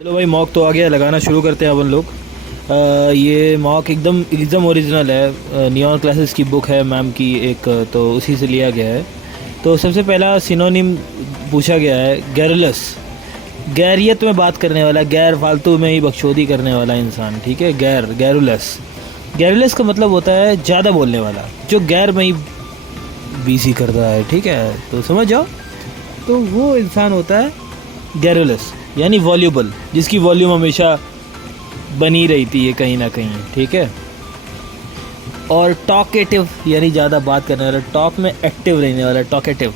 चलो भाई, मॉक तो आ गया, लगाना शुरू करते हैं अपन लोग। ये मॉक एकदम ओरिजिनल है, नियॉन क्लासेस की बुक है मैम की एक, तो उसी से लिया गया है। तो सबसे पहला सिनोनिम पूछा गया है गैरुलस। गैरियत में बात करने वाला, गैर फालतू में ही बकचोदी करने वाला इंसान, ठीक है। गैरुलस। गैरुलस का मतलब होता है ज़्यादा बोलने वाला, जो गैर में ही बीसी करता है, ठीक है, तो समझ जाओ। तो वो इंसान होता है गैरुलस, यानी वॉल्यूबल, जिसकी वॉल्यूम हमेशा बनी रहती है कहीं ना कहीं, ठीक है। और टॉकेटिव यानी ज़्यादा बात करने वाला, टॉक में एक्टिव रहने वाला, टॉकेटिव।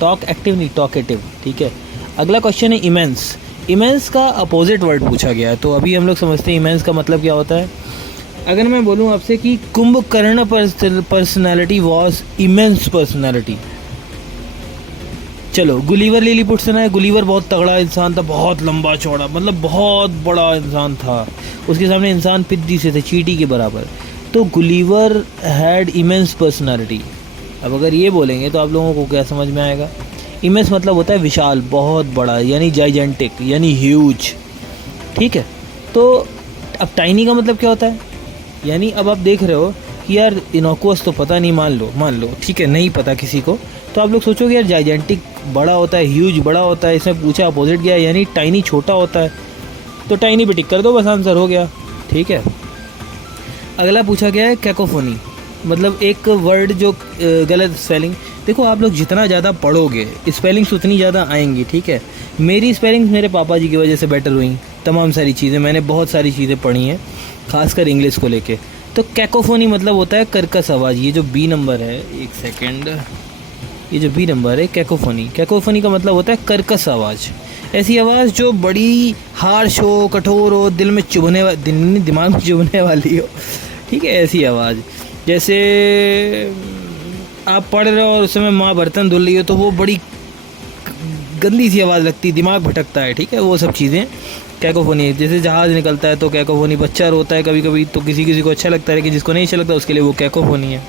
टॉक एक्टिव नहीं, टॉकेटिव, ठीक है। अगला क्वेश्चन है इमेंस। इमेंस का अपोजिट वर्ड पूछा गया है, तो अभी हम लोग समझते हैं इमेंस का मतलब क्या होता है। अगर मैं बोलूँ आपसे कि Kumbhakarna personality was immense personality. चलो, गुलिवर लिलीपुट सुना है। गुलिवर बहुत तगड़ा इंसान था, बहुत लंबा चौड़ा, मतलब बहुत बड़ा इंसान था। उसके सामने इंसान पिद्दी से थे, चींटी के बराबर। तो गुलिवर हैड इमेंस पर्सनैलिटी। अब अगर ये बोलेंगे तो आप लोगों को क्या समझ में आएगा। इमेंस मतलब होता है विशाल, बहुत बड़ा, यानी जाइजेंटिक, यानी ह्यूज, ठीक है। तो अब टाइनी का मतलब क्या होता है, यानी अब आप देख रहे हो कि यार इनोकुअस तो पता नहीं, मान लो ठीक है, नहीं पता किसी को, तो आप लोग सोचोगे यार जाइजेंटिक बड़ा होता है, ह्यूज बड़ा होता है। इसमें पूछा अपोजिट गया, यानी टाइनी छोटा होता है, तो टाइनी पे टिक कर दो, बस आंसर हो गया, ठीक है। अगला पूछा गया है कैकोफोनी, मतलब एक वर्ड जो गलत स्पेलिंग। देखो, आप लोग जितना ज़्यादा पढ़ोगे स्पेलिंग्स उतनी ज़्यादा आएंगी, ठीक है। मेरी स्पेलिंग्स मेरे पापा जी की वजह से बेटर हुई, तमाम सारी चीज़ें, मैंने बहुत सारी चीज़ें पढ़ी हैं, खासकर इंग्लिश को लेके। तो कैकोफोनी मतलब होता है कर्कश आवाज़। ये जो बी नंबर है, एक सेकेंड, ये जो बी नंबर है कैकोफोनी, कैकोफोनी का मतलब होता है कर्कश आवाज़। ऐसी आवाज़ जो बड़ी हार्श हो, कठोर हो, दिल में दिमाग में चुभने वाली हो, ठीक है, ऐसी आवाज़। जैसे आप पढ़ रहे हो और उस समय माँ बर्तन धुल रही हो, तो वो बड़ी गंदी सी आवाज़ लगती है, दिमाग भटकता है, ठीक है, वो सब चीज़ें कैकोफोनी। जैसे जहाज़ निकलता है तो कैकोफोनी, बच्चा रोता है कभी कभी तो किसी को अच्छा लगता है, लेकिन जिसको नहीं अच्छा लगता उसके लिए वो कैकोफोनी है।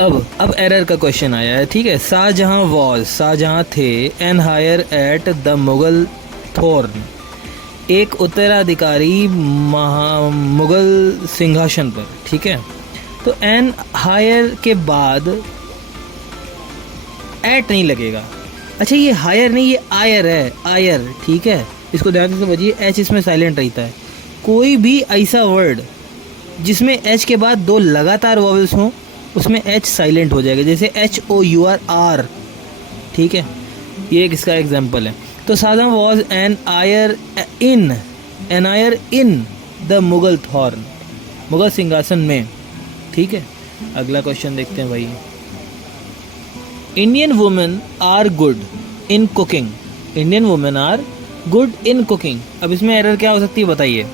अब एरर का क्वेश्चन आया है, ठीक है। शाहजहां थे an heir at the Mughal throne, एक उत्तराधिकारी मुगल सिंहासन पर, ठीक है। तो एन हायर के बाद एट नहीं लगेगा। अच्छा, ये हायर नहीं, ये आयर है, आयर, ठीक है, इसको ध्यान से समझिए। एच इसमें साइलेंट रहता है। कोई भी ऐसा वर्ड जिसमें एच के बाद दो लगातार वॉवेल्स हों, उसमें एच साइलेंट हो जाएगा, जैसे HOUR, ठीक है। ये एक इसका एग्जाम्पल है। तो Shah Jahan was an heir in the Mughal throne, Mughal सिंहासन में, ठीक है। अगला क्वेश्चन देखते हैं भाई। Indian women are good in cooking. Indian women are good in cooking. अब इसमें एरर क्या हो सकती है बताइए।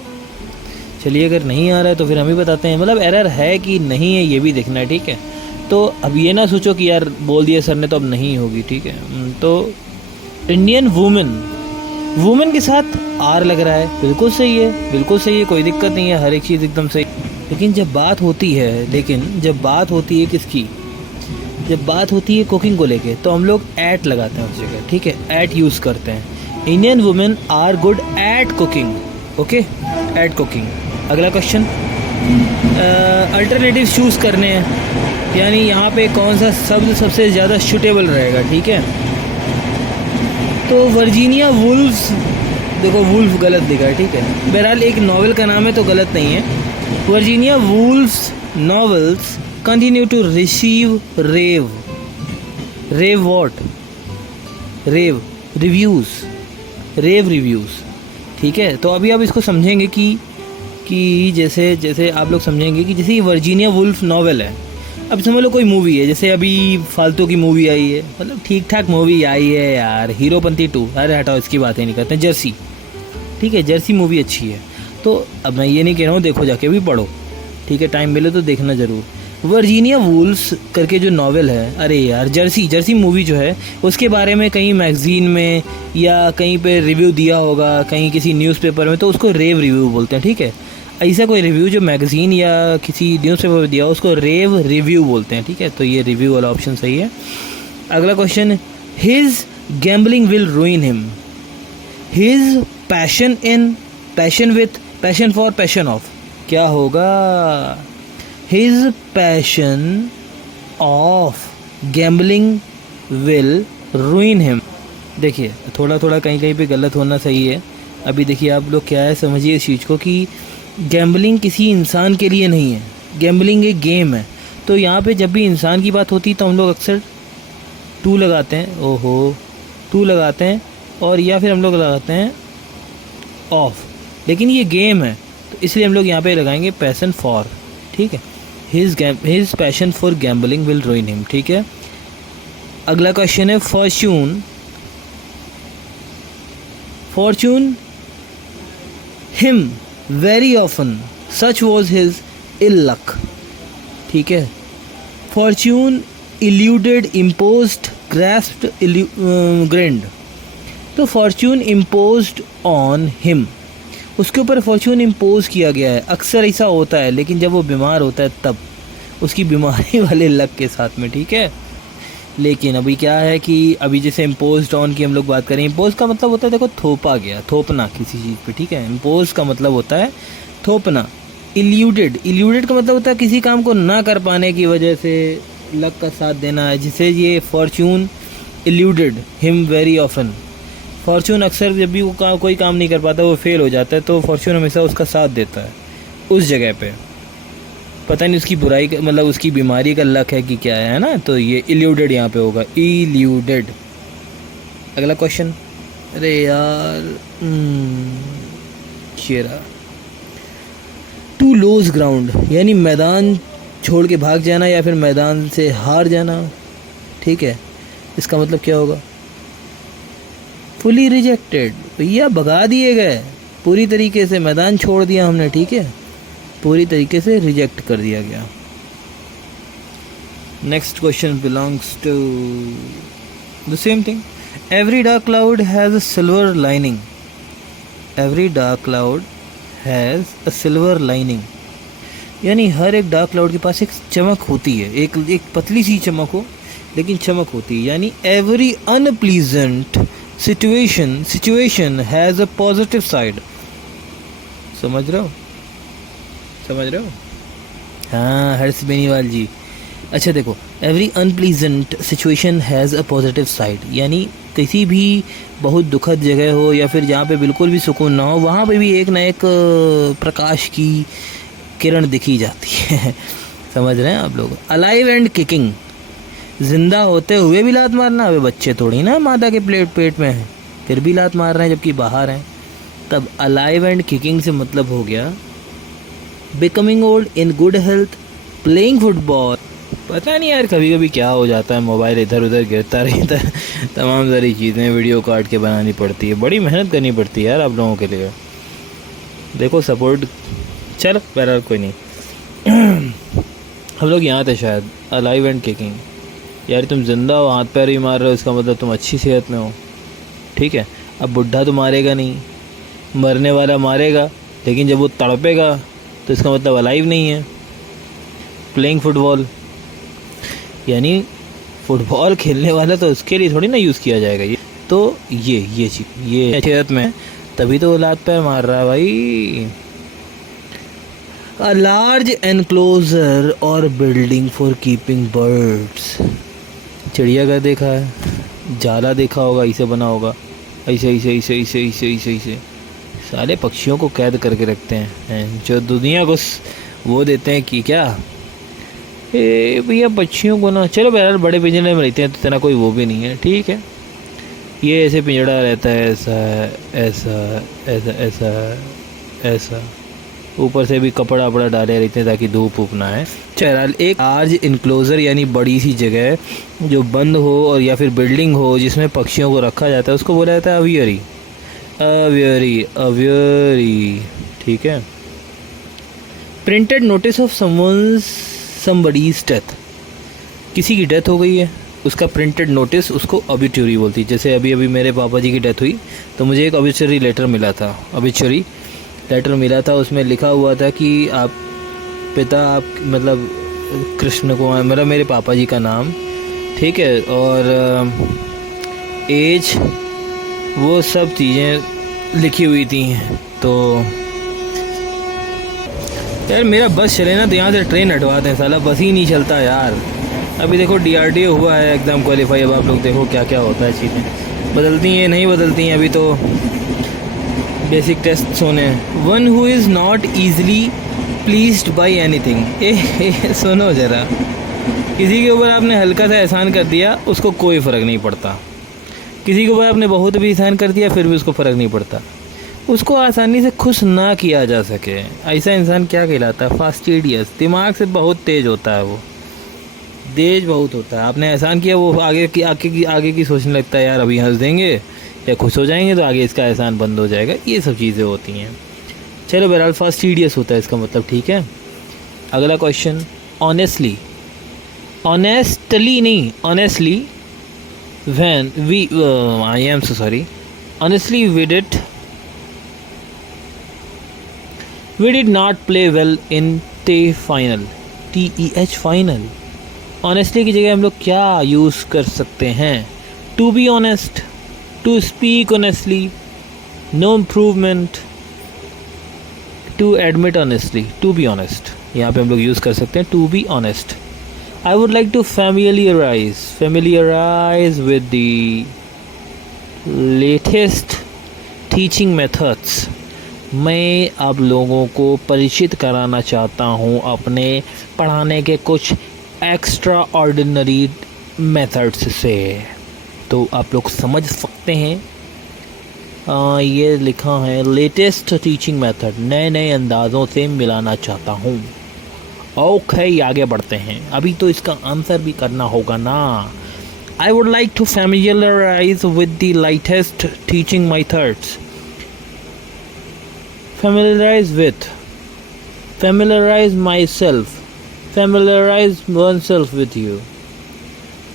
चलिए, अगर नहीं आ रहा है तो फिर हम ही बताते हैं, मतलब एरर है कि नहीं है ये भी देखना है, ठीक है। तो अब ये ना सोचो कि यार बोल दिया सर ने तो अब नहीं होगी, ठीक है। तो इंडियन वुमेन के साथ आर लग रहा है, बिल्कुल सही है, बिल्कुल सही है, कोई दिक्कत नहीं है, हर एक चीज़ एकदम सही। लेकिन जब बात होती है किसकी, जब बात होती है कुकिंग को लेके, तो हम लोग एट लगाते हैं उस जगह, ठीक है, एट यूज़ करते हैं। Indian women are good at cooking, okay, at cooking. अगला क्वेश्चन, अल्टरनेटिव चूज़ करने हैं, यानी यहाँ पे कौन सा शब्द सबसे ज़्यादा सूटेबल रहेगा, ठीक है। तो वर्जीनिया वुल्फ्स, देखो वुल्फ गलत लिखा है, ठीक है, बहरहाल एक नावल का नाम है तो गलत नहीं है। Virginia Woolf's novels continue to receive rev reviews, ठीक है। तो अभी आप इसको समझेंगे कि जैसे आप लोग समझेंगे कि जैसे ये वर्जीनिया वुल्फ नॉवेल है, अब समझ लो कोई मूवी है, जैसे अभी फालतू की मूवी आई है, मतलब ठीक ठाक मूवी आई है यार, हीरोपंती 2, अरे हटाओ इसकी बातें नहीं करते, जर्सी, ठीक है, जर्सी मूवी अच्छी है। तो अब मैं ये नहीं कह रहा हूँ देखो, जाके भी पढ़ो, ठीक है, टाइम मिले तो देखना ज़रूर। वर्जीनिया वुल्फ्स करके जो नॉवेल है, अरे यार जर्सी मूवी जो है, उसके बारे में कहीं मैगज़ीन में या कहीं पे रिव्यू दिया होगा, कहीं किसी न्यूज़पेपर में, तो उसको रेव रिव्यू बोलते हैं, ठीक है। ऐसा कोई रिव्यू जो मैगज़ीन या किसी न्यूज़पेपर में दिया हो, उसको रेव रिव्यू बोलते हैं, ठीक है। तो ये रिव्यू वाला ऑप्शन सही है। अगला question, his gambling will रूइन him. His passion in, passion with, passion for, passion of, क्या होगा? His passion of gambling will ruin him। देखिए थोड़ा थोड़ा कहीं कहीं पे गलत होना सही है। अभी देखिए आप लोग क्या है, समझिए इस चीज़ को कि गैम्बलिंग किसी इंसान के लिए नहीं है, गैम्बलिंग एक गेम है। तो यहाँ पे जब भी इंसान की बात होती है तो हम लोग अक्सर टू लगाते हैं, ओहो टू लगाते हैं, और या फिर हम लोग लगाते हैं ऑफ, लेकिन ये गेम है तो इसलिए हम लोग यहाँ पे लगाएंगे पैशन फॉर, ठीक है। His passion for gambling will ruin him, ठीक है। अगला क्वेश्चन है fortune him very often, such was his ill luck, ठीक है। Fortune eluded, imposed, grasped, grinned. तो फॉर्चून इम्पोज्ड ऑन हिम, उसके ऊपर फॉर्चून इम्पोज किया गया है। अक्सर ऐसा होता है, लेकिन जब वो बीमार होता है तब उसकी बीमारी वाले लक के साथ में, ठीक है। लेकिन अभी क्या है कि अभी जैसे इम्पोज्ड ऑन की हम लोग बात करें, इम्पोज का मतलब होता है देखो थोपा गया, थोपना किसी चीज़ पे, ठीक है। इम्पोज का मतलब होता है थोपना। इल्यूडेड का मतलब होता है किसी काम को ना कर पाने की वजह से लक का साथ देना है, जिसे ये fortune eluded him very often. Fortune अक्सर जब भी वो कोई काम नहीं कर पाता, वो फेल हो जाता है, तो फॉर्चून हमेशा उसका साथ देता है उस जगह पे। पता नहीं उसकी बुराई का मतलब उसकी बीमारी का लक है कि क्या है ना। तो ये इल्यूडेड यहाँ पे होगा, इल्यूडेड। अगला क्वेश्चन, अरे यार शेरा, टू लूज ग्राउंड, यानी मैदान छोड़ के भाग जाना या फिर मैदान से हार जाना, ठीक है। इसका मतलब क्या होगा? फुली रिजेक्टेड, भैया भगा दिए गए पूरी तरीके से, मैदान छोड़ दिया हमने, ठीक है, पूरी तरीके से रिजेक्ट कर दिया गया। Next question belongs to the same thing. Every dark cloud has a silver lining, every dark cloud has a silver lining, यानी हर एक डार्क क्लाउड के पास एक चमक होती है, एक पतली सी चमक हो लेकिन चमक होती है। यानी every unpleasant situation has a positive side. समझ रहे हो? हाँ हर्ष बेनीवाल जी। अच्छा देखो, every unpleasant situation has a positive side, यानी किसी भी बहुत दुखद जगह हो या फिर जहाँ पे बिल्कुल भी सुकून ना हो, वहाँ पे भी एक ना एक प्रकाश की किरण दिखी जाती है। समझ रहे हैं आप लोग? अलाइव एंड किकिंग, जिंदा होते हुए भी लात मारना। अबे बच्चे थोड़ी ना माता के पेट में हैं, फिर भी लात मार रहे हैं जबकि बाहर हैं। तब अलाइव एंड किकिंग से मतलब हो गया becoming old, in good health, playing football. पता नहीं यार कभी कभी क्या हो जाता है, मोबाइल इधर उधर गिरता रहता है, तमाम सारी चीज़ें वीडियो काट के बनानी पड़ती है, बड़ी मेहनत करनी पड़ती है यार आप लोगों के लिए। देखो सपोर्ट, चलो बहरहाल कोई नहीं। हम लोग यहाँ थे शायद। अलाइव एंड किकिंग, यार तुम जिंदा हो, हाथ पैर ही मार रहे हो, इसका मतलब तुम अच्छी सेहत में हो, ठीक है। अब बुढ़ा तो मारेगा नहीं, मरने वाला मारेगा, लेकिन जब वो तड़पेगा तो इसका मतलब अलाइव नहीं है। प्लेइंग फुटबॉल, यानी फुटबॉल खेलने वाला तो उसके लिए थोड़ी ना यूज़ किया जाएगा ये। तो ये चीज़ ये सेहत में, तभी तो वो लात पैर मार रहा है भाई। अ लार्ज एनक्लोजर और बिल्डिंग फॉर कीपिंग बर्ड्स, चिड़ियाघर देखा है, जाला देखा होगा, ऐसे बना होगा, ऐसे सारे पक्षियों को कैद करके रखते हैं, जो दुनिया को वो देते हैं कि क्या भैया पक्षियों को ना, चलो बहरहाल बड़े पिंजरे में रहते हैं तो इतना कोई वो भी नहीं है, ठीक है। ये ऐसे पिंजड़ा रहता है, ऐसा ऊपर से भी कपड़ा वपड़ा डाले रहते हैं ताकि धूप उप ना है। चल, एक लार्ज इनक्लोजर यानी बड़ी सी जगह जो बंद हो और या फिर बिल्डिंग हो जिसमें पक्षियों को रखा जाता है, उसको बोला जाता है अवियरी, ठीक है। Printed notice of somebody's death, किसी की डेथ हो गई है, उसका प्रिंटेड नोटिस, उसको ऑबिट्यूरी बोलती है। जैसे अभी मेरे पापा जी की डेथ हुई तो मुझे एक ऑबिट्यूरी लेटर मिला था, उसमें लिखा हुआ था कि आप पिता, आप मतलब कृष्ण कुमार, मतलब मेरे पापा जी का नाम, ठीक है, और एज, वो सब चीज़ें लिखी हुई थी। तो यार मेरा बस चले ना तो यहाँ से ट्रेन हटवाते हैं, साला बस ही नहीं चलता यार। अभी देखो DRDO हुआ है एग्ज़ाम क्वालिफाई, अब आप लोग देखो क्या क्या होता है, चीज़ें बदलती हैं नहीं बदलती हैं। अभी तो बेसिक टेस्ट होने। One who is not easily pleased by anything. ए सुनो ज़रा, किसी के ऊपर आपने हल्का सा एहसान कर दिया उसको कोई फ़र्क नहीं पड़ता, किसी के ऊपर आपने बहुत भी एहसान कर दिया फिर भी उसको फ़र्क नहीं पड़ता। उसको आसानी से खुश ना किया जा सके, ऐसा इंसान क्या कहलाता है? फास्टिडियस, दिमाग से बहुत तेज होता है, वो तेज बहुत होता है। आपने एहसान किया, वो आगे की सोचने लगता है, यार अभी हंस देंगे या खुश हो जाएंगे तो आगे इसका एहसान बंद हो जाएगा। ये सब चीज़ें होती हैं। चलो बहरहाल फास्टिडियस होता है इसका मतलब, ठीक है। अगला क्वेश्चन, ऑनेस्टली, ऑनेस्टली नहीं honestly, when we I am so sorry, honestly we did not play well in TEH final। honestly की जगह हम लोग क्या यूज़ कर सकते हैं? to be honest, to speak honestly, no improvement, to admit honestly, to be honest। यहाँ पे हम लोग यूज़ कर सकते हैं to be honest। I would like to familiarize with the latest teaching methods। मैं आप लोगों को परिचित कराना चाहता हूँ अपने पढ़ाने के कुछ एक्स्ट्रा ऑर्डिनरी मेथड्स से। तो आप लोग समझ सकते हैं, ये लिखा है लेटेस्ट टीचिंग मेथड, नए नए अंदाज़ों से मिलाना चाहता हूँ। ओके आगे बढ़ते हैं, अभी तो इसका आंसर भी करना होगा ना। I would like to familiarize with the latest teaching methods. familiarize myself, familiarize oneself with you,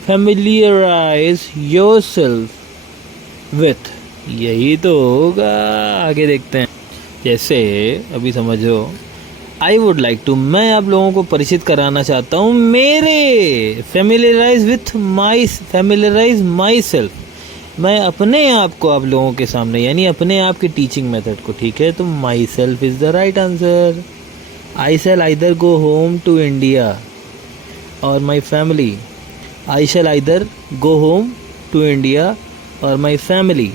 familiarize yourself with, यही तो होगा। आगे देखते हैं, जैसे अभी समझो, आई वुड लाइक टू, मैं आप लोगों को परिचित कराना चाहता हूँ मेरे, फैमिलियराइज माई सेल्फ, मैं अपने आप को आप लोगों के सामने, यानी अपने आप के टीचिंग मेथड को, ठीक है। तो myself is the right answer. I shall either go home to India or my family, I shall either go home to India or my family.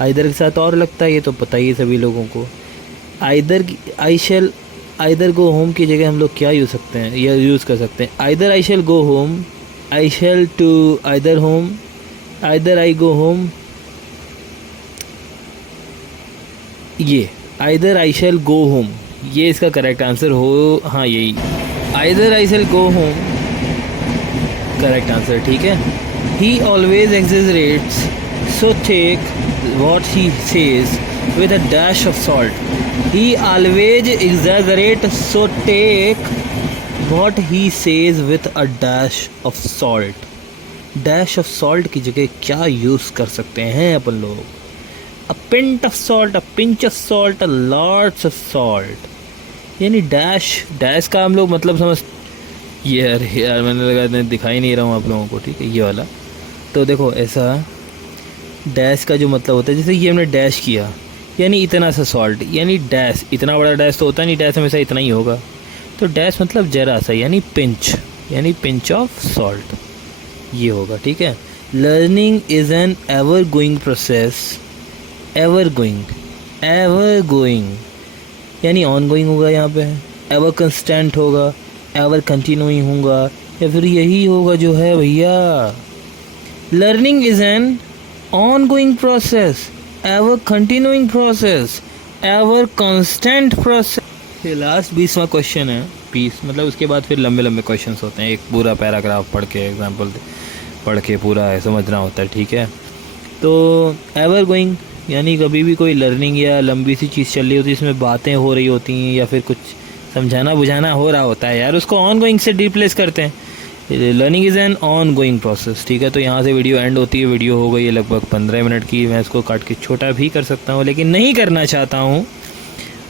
Either के साथ और लगता है, ये तो पता ही है सभी लोगों को। आई शैल आइदर गो होम की जगह हम लोग क्या यूज़ सकते हैं, या यूज़ कर सकते हैं either I shall go home, I shall to either home, either I go home. ये either I shall go home, ये इसका करेक्ट आंसर हो। हाँ यही, either I shall go home correct answer, ठीक है। He always exaggerates, so take what he says with a dash of salt। He always exaggerates, so take what he says with a dash of salt। dash of salt की जगह क्या use कर सकते हैं अपन लोग? a pinch of salt, a pinch of salt, a lots of salt। यानी dash का हम लोग मतलब समझ, यार मैंने लगा दिखाई नहीं रहा हूँ आप लोगों को, ठीक है, ये वाला। तो देखो ऐसा डैश का जो मतलब होता है, जैसे ये हमने डैश किया यानी इतना सा सॉल्ट, यानी डैश, इतना बड़ा डैश तो होता नहीं, डैश हमेशा इतना ही होगा। तो डैश मतलब जरा सा, यानी पिंच ऑफ सॉल्ट, ये होगा, ठीक है। Learning is an ever going process, ever going यानी ऑन गोइंग होगा यहाँ पे, एवर कंस्टेंट होगा, एवर कंटिन्यूइंग होगा, या फिर यही होगा जो है भैया। Learning is an ongoing process, ever continuing process, ever constant process। ये लास्ट 20वां क्वेश्चन है, 20 मतलब उसके बाद फिर लंबे लंबे क्वेश्चंस होते हैं, एक पूरा पैराग्राफ पढ़ के, एग्जाम्पल पढ़ के पूरा है समझना होता है, ठीक है। तो एवर गोइंग यानी कभी भी कोई लर्निंग या लंबी सी चीज़ चल रही होती है, इसमें बातें हो रही होती हैं या फिर कुछ समझाना बुझाना हो रहा होता है यार, उसको ऑन गोइंग से रिप्लेस करते हैं। Learning is an on going process, ठीक है। तो यहाँ से वीडियो एंड होती है, वीडियो हो गई है लगभग 15 मिनट की। मैं इसको काट के छोटा भी कर सकता हूँ लेकिन नहीं करना चाहता हूँ।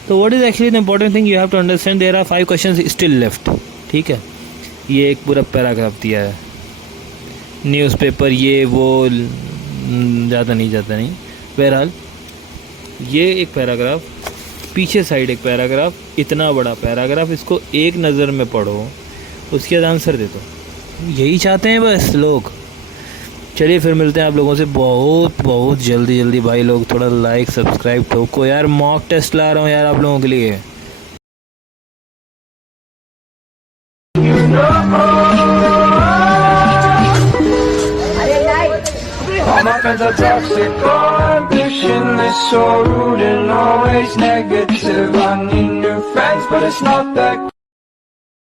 तो what is actually the important thing you have to understand, there are 5 questions still left, ठीक है। ये एक पूरा पैराग्राफ दिया है, न्यूज़पेपर ये वो, ज़्यादा नहीं। बहरहाल ये एक पैराग्राफ, पीछे साइड एक पैराग्राफ, इतना बड़ा पैराग्राफ, इसको एक नज़र में पढ़ो, उसके बाद आंसर दे दो। यही चाहते हैं बस लोग। चलिए फिर मिलते हैं आप लोगों से बहुत बहुत जल्दी भाई लोग। थोड़ा लाइक सब्सक्राइब ठोको यार, मॉक टेस्ट ला रहा हूँ यार आप लोगों के लिए। All my friends are toxic, ambitionless, so rude and always negative. I need new friends, but it's not that